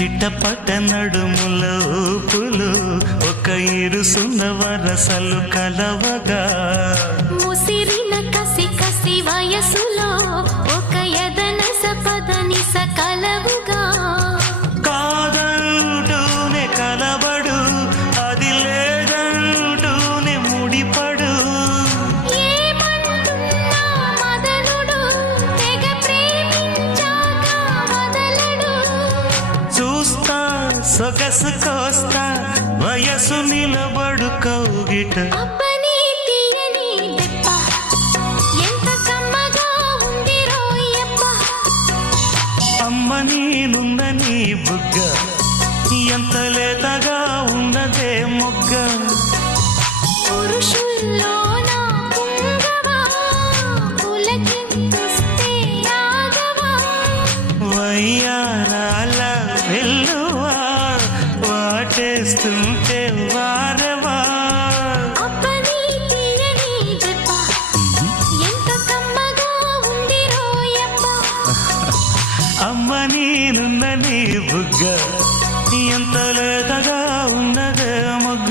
చిట్టపట్ట నడుముల ఊపులు ఒక ఇరుసున్న వరసలు కలవగా ముసిరిన కసి కసి వయసులో ఒక యదనస పదనిస కలవుగా కాదంటూనే కలబడు అది లేదంటూనే ముడిపడు ఏమంటున్నా మదనుడు తెగ ప్రేమించాక వదలడు చూస్తా సొగసు కోస్తా వయసు నిలబడు కౌగిట అబ్బని తీయని దెబ్బ ఎంత కమ్మగా ఉంది రోయప్ప అమ్మ నేనున్న నీ బుగ్గ ఎంత లేతగా ఉన్నదే మొగ్గ పురుషుల్లో నా పుంగవా పులకింతుస్తే ఆగవా వయ్యారాల వెల్లువా వాటేస్తుంటే వారవా అబ్బని తీయని దెబ్బ ఎంత కమ్మగా ఉంది రోయప్ప అమ్మ నేనున్న నీ బుగ్గ ఎంత లేతగా ఉన్నదే మొగ్గ